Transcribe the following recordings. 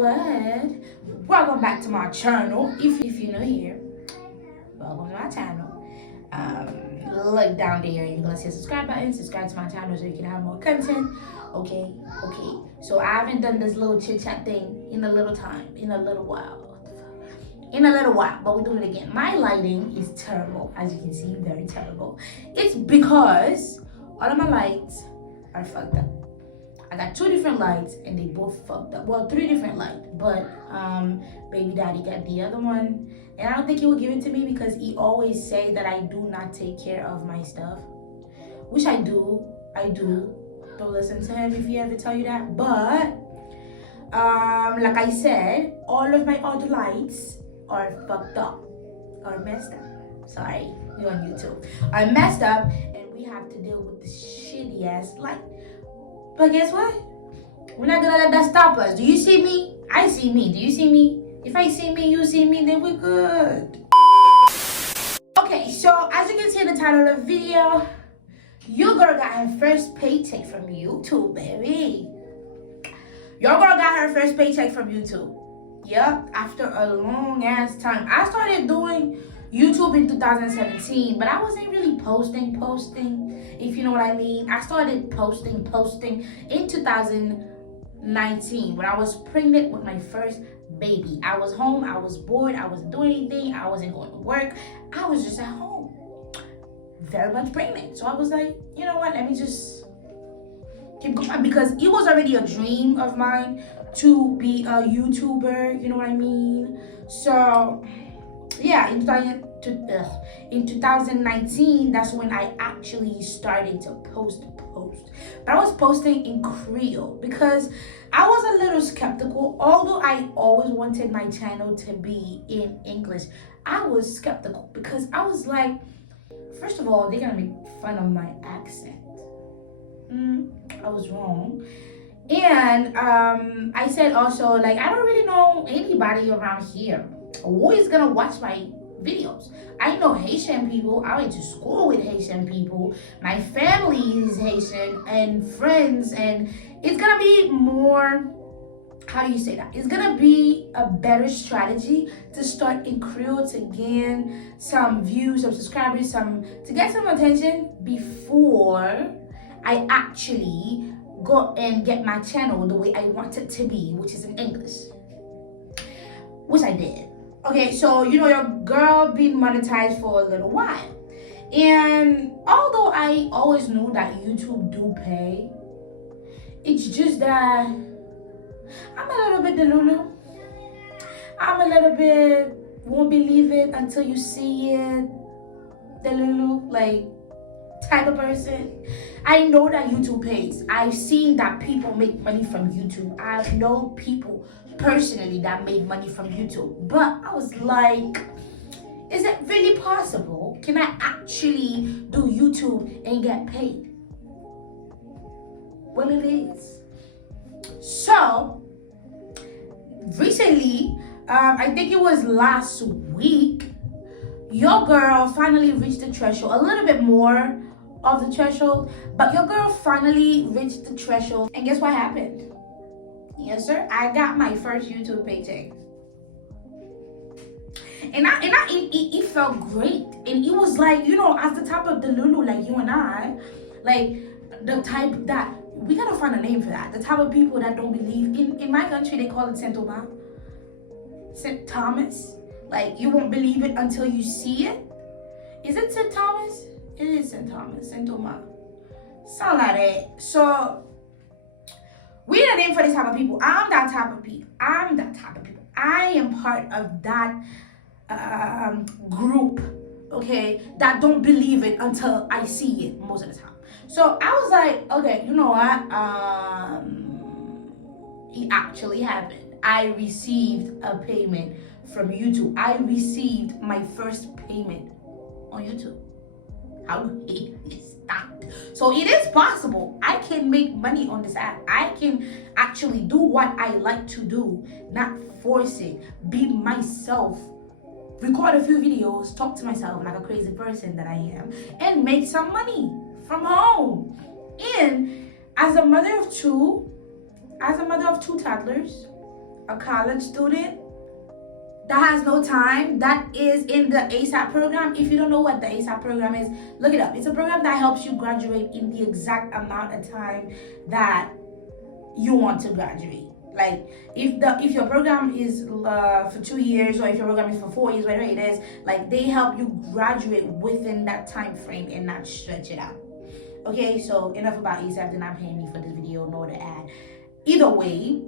what? Welcome back to my channel. If you're new here, welcome to my channel. Look down there, you're gonna see a subscribe button. Subscribe to my channel so you can have more content. Okay. So I haven't done this little chit chat thing in a little while, but we're doing it again. My lighting is terrible, as you can see, very terrible. It's because all of my lights are fucked up. I got 2 different lights and they both fucked up. Well, 3 different lights, but baby daddy got the other one. And I don't think he will give it to me because he always say that I do not take care of my stuff. Which I do. Don't listen to him if he ever tell you that. But like I said, all of my other lights are fucked up or messed up. Sorry, you're on YouTube. Are messed up and we have to deal with the shitty ass light. But guess what? We're not gonna let that stop us. Do you see me? I see me. Do you see me? If I see me, you see me, then we're good. Okay, so as you can see in the title of the video, your girl got her first paycheck from YouTube, baby. Your girl got her first paycheck from YouTube. Yep, after a long ass time. I started doing YouTube in 2017, but I wasn't really posting, if you know what I mean. I started posting in 2019 when I was pregnant with my first baby. I was home, I was bored, I wasn't doing anything, I wasn't going to work. I was just at home, very much pregnant. So I was like, you know what, let me just keep going, because it was already a dream of mine to be a YouTuber, you know what I mean? So yeah, in 2019, that's when I actually started to post. But I was posting in Creole because I was a little skeptical. Although I always wanted my channel to be in English, I was skeptical because I was like, first of all, they're gonna make fun of my accent. I was wrong. And I said also, like, I don't really know anybody around here who is gonna watch my videos. I know Haitian people. I went to school with Haitian people. My family is Haitian and friends, and it's gonna be more, how do you say that? It's gonna be a better strategy to start in Creole to gain some views, some subscribers, to get some attention before I actually go and get my channel the way I want it to be, which is in English, which I did. Okay, so you know, your girl been monetized for a little while, and although I always knew that YouTube do pay, it's just that I'm a little bit delulu. I'm a little bit won't believe it until you see it, delulu, like type of person. I know that YouTube pays. I've seen that people make money from YouTube. I've known people personally that made money from YouTube. But I was like, is it really possible? Can I actually do YouTube and get paid? Well, it is. So, recently, I think it was last week, your girl finally reached the threshold, a little bit more of the threshold, but your girl finally reached the threshold, and guess what happened? Yes, sir, I got my first YouTube paycheck, and it felt great, and it was like, you know, at the top of the Lulu, like you and I, like the type that we gotta find a name for that. The type of people that don't believe in my country, they call it Saint Thomas. Like, you won't believe it until you see it. Is it St. Thomas? It is St. Thomas, St. Thomas. Sound like that. So, we need a name for this type of people. I'm that type of people. I am part of that group, okay, that don't believe it until I see it most of the time. So, I was like, okay, you know what? It actually happened. I received a payment from YouTube. I received my first payment on YouTube. How great is that? So it is possible. I can make money on this app. I can actually do what I like to do, not force it, be myself, record a few videos, talk to myself like a crazy person that I am, and make some money from home. And as a mother of two toddlers, a college student that has no time, that is in the ASAP program. If you don't know what the ASAP program is, look it up. It's a program that helps you graduate in the exact amount of time that you want to graduate. Like if your program is for 2 years, or if your program is for 4 years, whatever it is, like they help you graduate within that time frame and not stretch it out. Okay, so enough about ASAP. They're not paying me for this video nor the ad. Either way,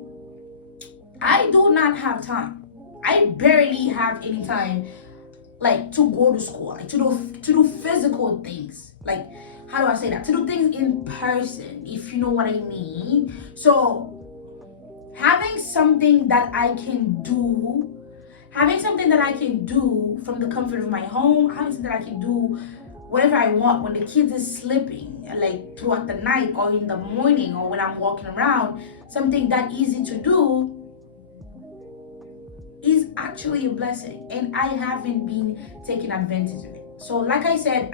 I do not have time. I barely have any time, like, to go to school, like to do physical things. Like, how do I say that? To do things in person, if you know what I mean. So having something that I can do from the comfort of my home, having something that I can do whatever I want when the kids is sleeping, like throughout the night or in the morning or when I'm walking around, something that easy to do is actually a blessing, and I haven't been taking advantage of it. So like I said,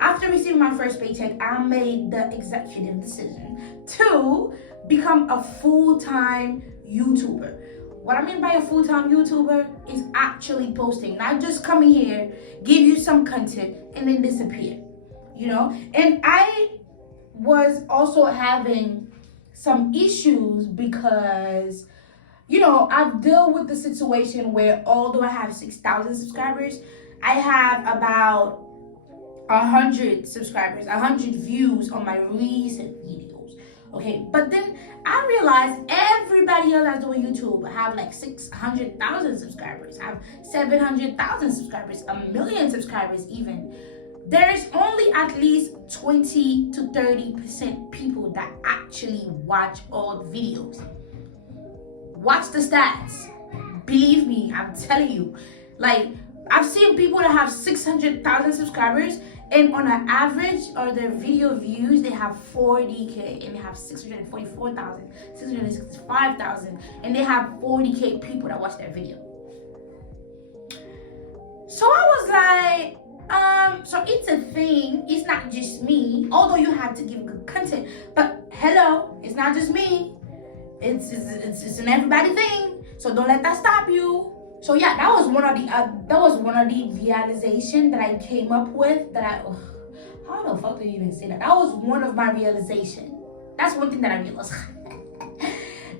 after receiving my first paycheck, I made the executive decision to become a full-time YouTuber. What I mean by a full-time YouTuber is actually posting, not just coming here, give you some content and then disappear, you know? And I was also having some issues because, you know, I've dealt with the situation where although I have 6,000 subscribers, I have about 100 subscribers, 100 views on my recent videos. Okay, but then I realized everybody else that's doing YouTube have like 600,000 subscribers, have 700,000 subscribers, 1,000,000 subscribers even. There's only at least 20 to 30% people that actually watch all the videos. Watch the stats. Believe me, I'm telling you. Like, I've seen people that have 600,000 subscribers, and on an average, or their video views, they have 40K, and they have 644,000, 665,000, and they have 40K people that watch their video. So I was like, so it's a thing. It's not just me, although you have to give good content. But hello, it's not just me. It's an everybody thing. So don't let that stop you. So yeah, that was one of the realization that I came up with. How the fuck do you even say that? That was one of my realization. That's one thing that I realized.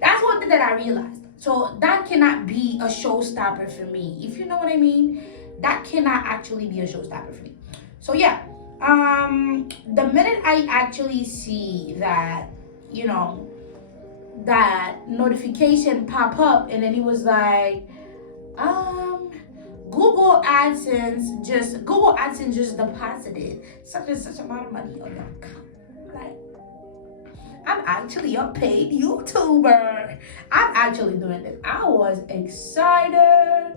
That's one thing that I realized. So that cannot be a showstopper for me. If you know what I mean, that cannot actually be a showstopper for me. So yeah, the minute I actually see that, you know, that notification pop up, and then it was like, Google AdSense just deposited such and such amount of money on your account. Like, I'm actually a paid YouTuber. I'm actually doing this. I was excited.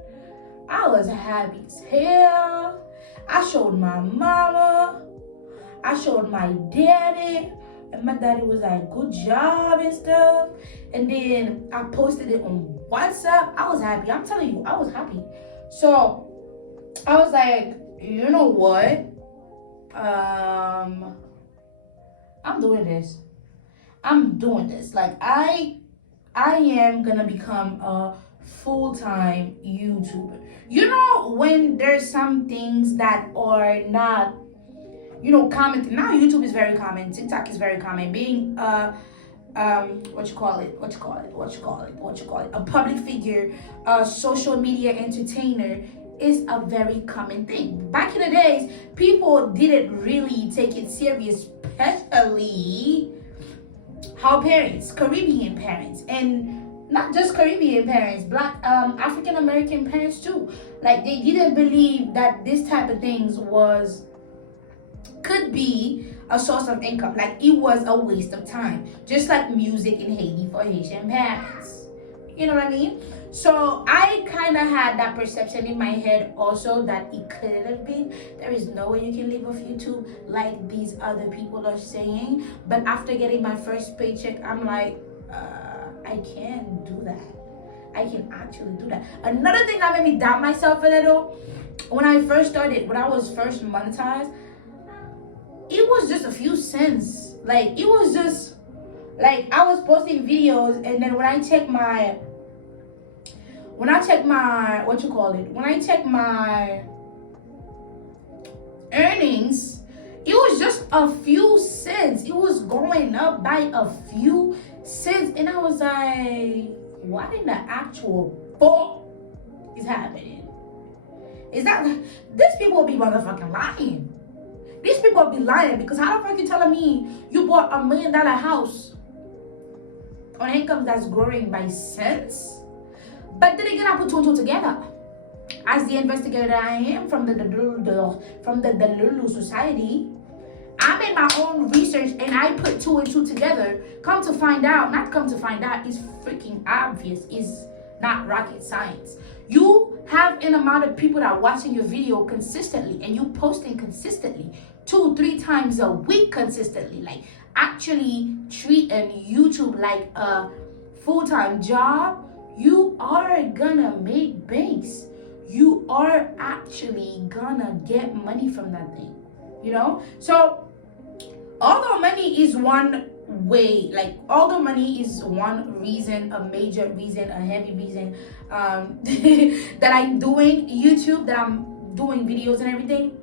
I was happy as hell. I showed my mama. I showed my daddy. And my daddy was like, good job and stuff. And then I posted it on WhatsApp. I was happy. I'm telling you, I was happy. So I was like, you know what? I'm doing this. Like, I am gonna become a full-time YouTuber. You know, when there's some things that are not, you know, common. Now YouTube is very common. TikTok is very common. Being a public figure, a social media entertainer is a very common thing. Back in the days, people didn't really take it serious, especially our parents, Caribbean parents, and not just Caribbean parents, Black, African American parents too. Like, they didn't believe that this type of things could be a source of income. Like, it was a waste of time, just like music in Haiti for Haitian parents. You know what I mean? So I kind of had that perception in my head also, that it could have been, there is no way you can live off YouTube like these other people are saying. But after getting my first paycheck, I'm like, I can do that. I can actually do that. Another thing that made me doubt myself a little, when I was first monetized, it was just a few cents. Like, it was just like I was posting videos, and then when I check my when I check my, when I check my earnings, it was just a few cents. It was going up by a few cents. And I was like, what in the actual fuck is happening? Is that, these people be motherfucking lying. These people be lying, because how the fuck you telling me you bought $1 million house on income that's growing by cents? But then again, I put two and two together. As the investigator that I am from the Delulu Society, I made my own research and I put two and two together. Not come to find out, it's freaking obvious. It's not rocket science. You have an amount of people that are watching your video consistently and you posting consistently 2-3 times a week consistently, like actually treating YouTube like a full-time job. You are gonna make banks. You are actually gonna get money from that thing, you know? So although money is one way, like although money is one reason, a major reason, a heavy reason that I'm doing YouTube, that I'm doing videos and everything,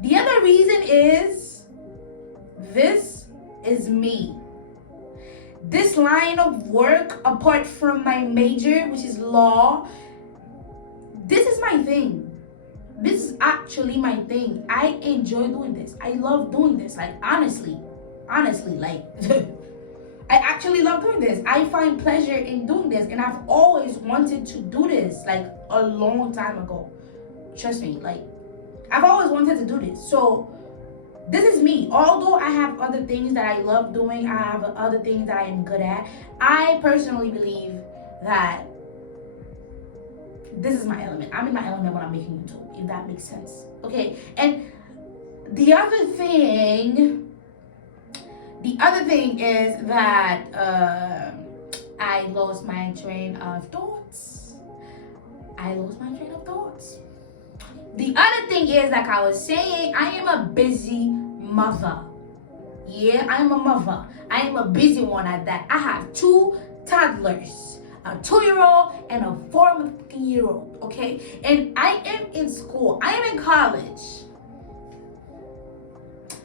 the other reason is this is me. This line of work, apart from my major, which is law, this is my thing. This is actually my thing. I enjoy doing this. I love doing this. Like, honestly, like, I actually love doing this. I find pleasure in doing this. And I've always wanted to do this, like, a long time ago. Trust me, like, I've always wanted to do this. So, this is me. Although I have other things that I love doing, I have other things that I am good at, I personally believe that this is my element. I'm in my element when I'm making YouTube, if that makes sense. Okay, and the other thing is that I lost my train of thoughts. The other thing is, like I was saying, I am a busy mother. Yeah, I am a mother. I am a busy one at that. I have 2 toddlers, a 2-year-old and a 4-year-old, okay? And I am in school. I am in college.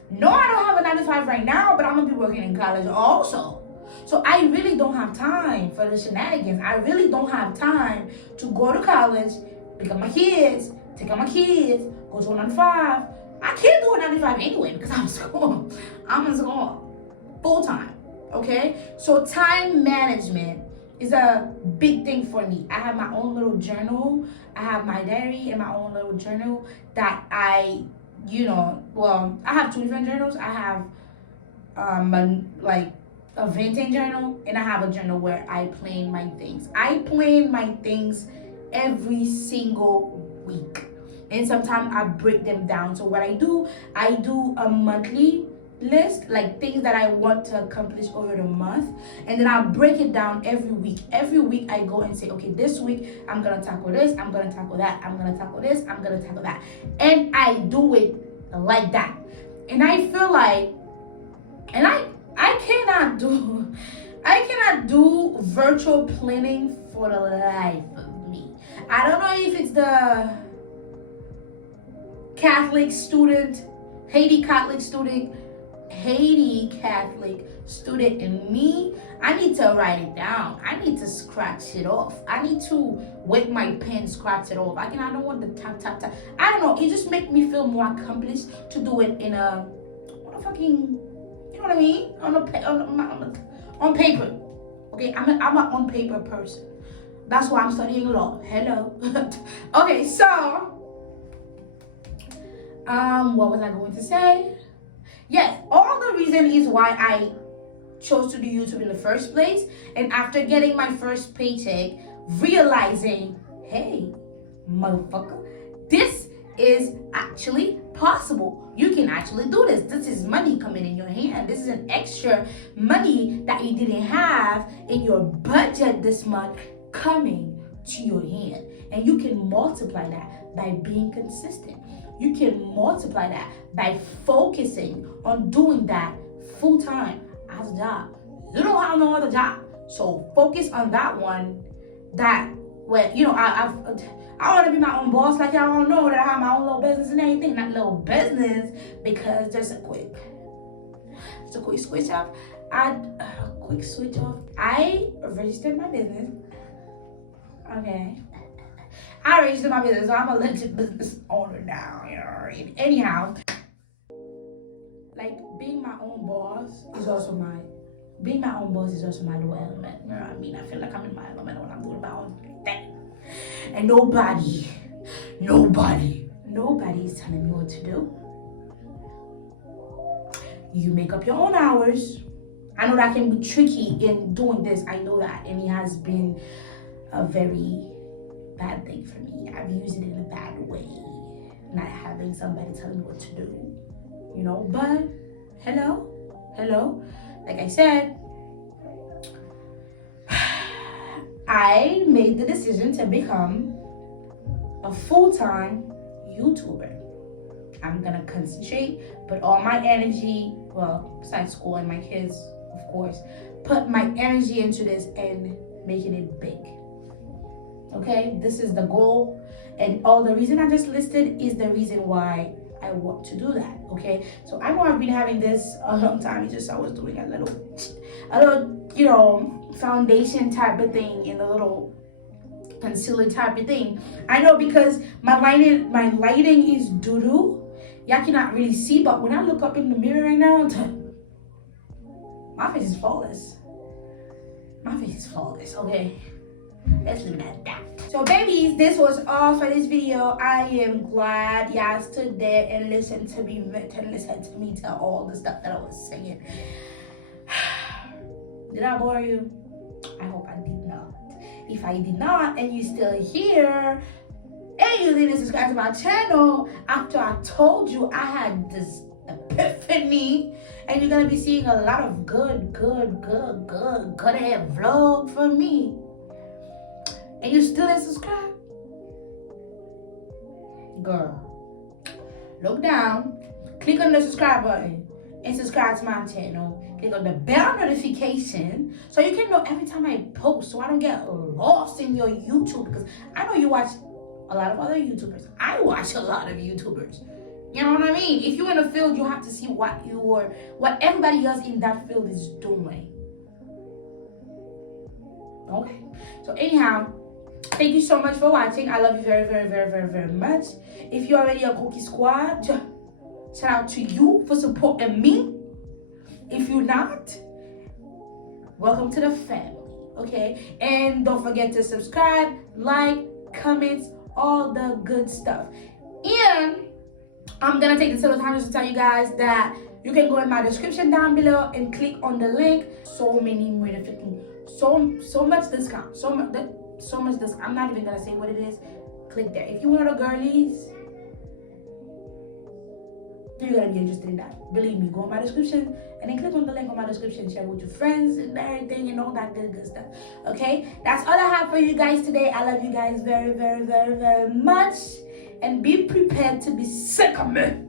No, I don't have a 9 to 5 right now, but I'm going to be working in college also. So I really don't have time for the shenanigans. I really don't have time to go to college, pick up my kids, take out my kids, go to a 9 to 5. I can't do a 9 to 5 anyway because I'm in school. I'm in school full time, okay? So time management is a big thing for me. I have my own little journal. I have my diary and my own little journal that I have 2 different journals. I have a vintage journal, and I have a journal where I plan my things. I plan my things every single week. And sometimes I break them down. So what I do a monthly list, like things that I want to accomplish over the month, and then I break it down every week. Every week I go and say, okay, this week I'm gonna tackle this, I'm gonna tackle that, I'm gonna tackle this, I'm gonna tackle that, and I do it like that. And I feel like, and I cannot do virtual planning for the life of me. I don't know if it's the Haiti Catholic student in me. I need to write it down. I need to scratch it off. I need to with my pen scratch it off. I don't want the tap. I don't know. It just makes me feel more accomplished to do it in a fucking, you know what I mean? On paper. Okay, I'm an on paper person. That's why I'm studying law. Hello. Okay, so what was I going to say? Yes, all the reason is why I chose to do YouTube in the first place. And after getting my first paycheck, realizing, hey, motherfucker, this is actually possible. You can actually do this. This is money coming in your hand. This is an extra money that you didn't have in your budget this month coming to your hand. And you can multiply that by being consistent. You can multiply that by focusing on doing that full time as a job. You don't have no other job. So focus on that one that Well, I want to be my own boss. Like y'all don't know that I have my own little business and everything. Not little business, because just a quick switch off. I registered my business. Okay. I registered my business, so I'm a legit business owner now. You know. Anyhow, like being my own boss is also my little element. You know what I mean? I feel like I'm in my element when I'm doing my own thing. And nobody is telling me what to do. You make up your own hours. I know that can be tricky in doing this. I know that. And it has been a very bad thing for me. I've used it in a bad way. Not having somebody tell me what to do. But hello. Like I said, I made the decision to become a full-time YouTuber. I'm gonna concentrate, put all my energy, well, besides school and my kids, of course, put my energy into this and making it big. Okay, this is the goal, and all the reason I just listed is the reason why I want to do that. Okay, so I know I've been having this a long time. It's just I was doing a little foundation type of thing and a little concealer type of thing. I know because my lighting is doo-doo. Y'all cannot really see, but when I look up in the mirror right now, my face is flawless. Okay, let's leave it at that. So babies, this was all for this video. I am glad y'all stood there and listened to me tell all the stuff that I was saying. Did I bore you? I hope I did not. If I did not and you're still here and you didn't subscribe to my channel after I told you I had this epiphany, and you're gonna be seeing a lot of good ahead vlog from me, and you still didn't subscribe, girl, look down, click on the subscribe button and subscribe to my channel. Click on the bell notification so you can know every time I post, so I don't get lost in your YouTube, because I know you watch a lot of other YouTubers. I watch a lot of YouTubers. You know what I mean? If you're in a field, you have to see what everybody else in that field is doing. Okay. So anyhow, thank you so much for watching. I love you very much. If you're already a Cookie Squad, shout out to you for supporting me. If you're not, welcome to the family, okay? And don't forget to subscribe, like, comments, all the good stuff. And I'm gonna take this little time just to tell you guys that you can go in my description down below and click on the link. So much discount. So much discount. I'm not even gonna say what it is. Click there. If you want the girlies, you're gonna be interested in that. Believe me, go in my description and then click on the link on my description, share with your friends and everything and all that good stuff. Okay, that's all I have for you guys today. I love you guys very much, and be prepared to be sick of me.